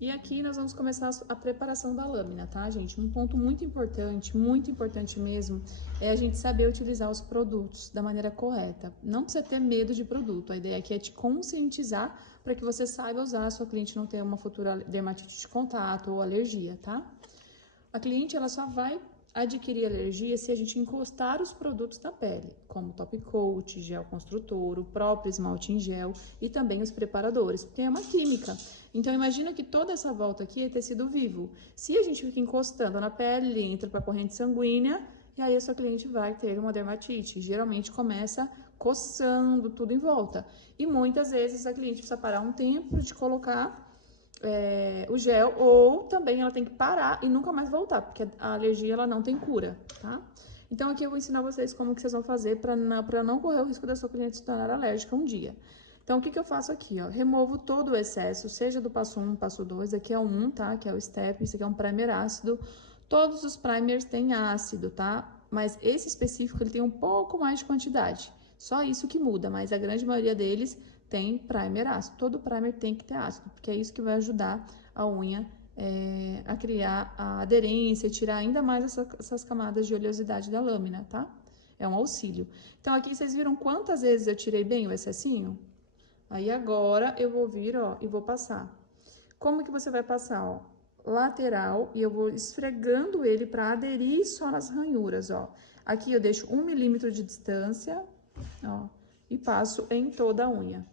E aqui nós vamos começar a preparação da lâmina, tá, gente? Um ponto muito importante mesmo, é a gente saber utilizar os produtos da maneira correta. Não precisa ter medo de produto, a ideia aqui é te conscientizar para que você saiba usar, a sua cliente não tenha uma futura dermatite de contato ou alergia, tá? A cliente, ela só vai adquirir alergia se a gente encostar os produtos na pele, como top coat, gel construtor, o próprio esmalte em gel e também os preparadores, porque é uma química. Então, imagina que toda essa volta aqui é tecido vivo. Se a gente fica encostando na pele, ele entra para a corrente sanguínea e aí a sua cliente vai ter uma dermatite. Geralmente começa coçando tudo em volta. E muitas vezes a cliente precisa parar um tempo de colocar o gel, ou também ela tem que parar e nunca mais voltar, porque a alergia ela não tem cura, tá? Então aqui eu vou ensinar vocês como que vocês vão fazer para não correr o risco da sua cliente se tornar alérgica um dia. Então o que eu faço aqui, ó? Removo todo o excesso, seja do passo 1, passo 2, aqui é o 1, tá? Que é o step, esse aqui é um primer ácido. Todos os primers têm ácido, tá? Mas esse específico ele tem um pouco mais de quantidade. Só isso que muda, mas a grande maioria deles tem primer ácido. Todo primer tem que ter ácido, porque é isso que vai ajudar a unha a criar a aderência e tirar ainda mais essas camadas de oleosidade da lâmina, tá? É um auxílio. Então, aqui vocês viram quantas vezes eu tirei bem o excessinho? Aí, agora, eu vou vir, ó, e vou passar. Como que você vai passar, ó? Lateral, e eu vou esfregando ele para aderir só nas ranhuras, ó. Aqui eu deixo 1 milímetro de distância, ó, e passo em toda a unha.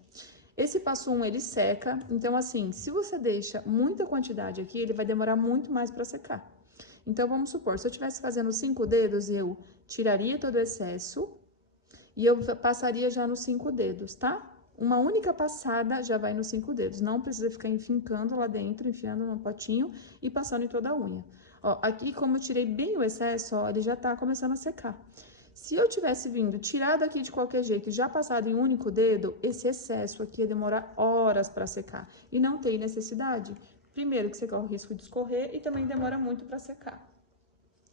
Esse passo 1, ele seca, então assim, se você deixa muita quantidade aqui, ele vai demorar muito mais para secar. Então, vamos supor, se eu estivesse fazendo 5 dedos, eu tiraria todo o excesso e eu passaria já nos 5 dedos, tá? Uma única passada já vai nos 5 dedos, não precisa ficar enfincando lá dentro, enfiando no potinho e passando em toda a unha. Ó, aqui, como eu tirei bem o excesso, ó, ele já tá começando a secar. Se eu tivesse vindo tirado aqui de qualquer jeito e já passado em um único dedo, esse excesso aqui ia demorar horas para secar. E não tem necessidade. Primeiro que você corre o risco de escorrer e também demora muito para secar.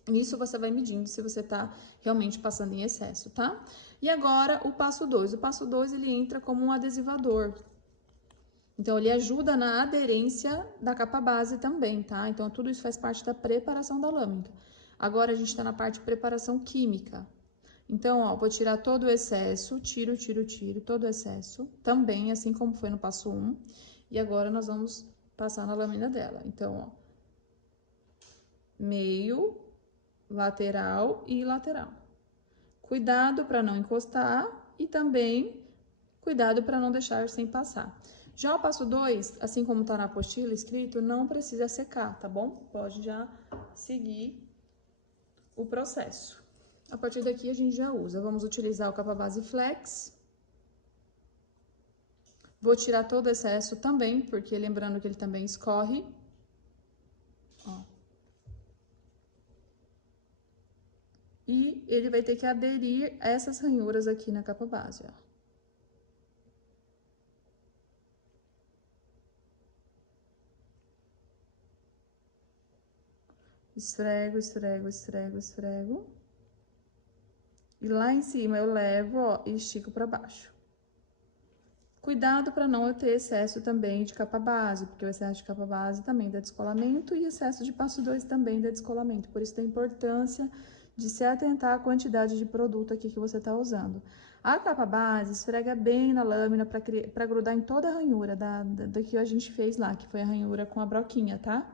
Isso você vai medindo se você tá realmente passando em excesso, tá? E agora o passo 2. O passo 2 ele entra como um adesivador. Então, ele ajuda na aderência da capa base também, tá? Então, tudo isso faz parte da preparação da lâmina. Agora, a gente tá na parte de preparação química. Então, ó, vou tirar todo o excesso, tiro todo o excesso, também, assim como foi no passo 1. E agora, nós vamos passar na lâmina dela. Então, ó, meio, lateral e lateral. Cuidado para não encostar e também cuidado para não deixar sem passar. Já o passo 2, assim como tá na apostila escrito, não precisa secar, tá bom? Pode já seguir o processo. A partir daqui a gente já usa. Vamos utilizar o capa base flex. Vou tirar todo o excesso também, porque lembrando que ele também escorre. Ó. E ele vai ter que aderir a essas ranhuras aqui na capa base, ó. Esfrego, esfrego, esfrego, esfrego. E lá em cima eu levo, ó, e estico pra baixo. Cuidado para não ter excesso também de capa base, porque o excesso de capa base também dá descolamento e excesso de passo 2 também dá descolamento. Por isso, da importância de se atentar à quantidade de produto aqui que você está usando. A capa base esfrega bem na lâmina para grudar em toda a ranhura da que a gente fez lá, que foi a ranhura com a broquinha, tá?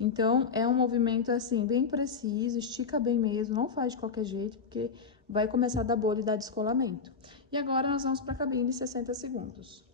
Então, é um movimento assim, bem preciso, estica bem mesmo, não faz de qualquer jeito, porque vai começar a dar bolha e dar descolamento. E agora, nós vamos para a cabine 60 segundos.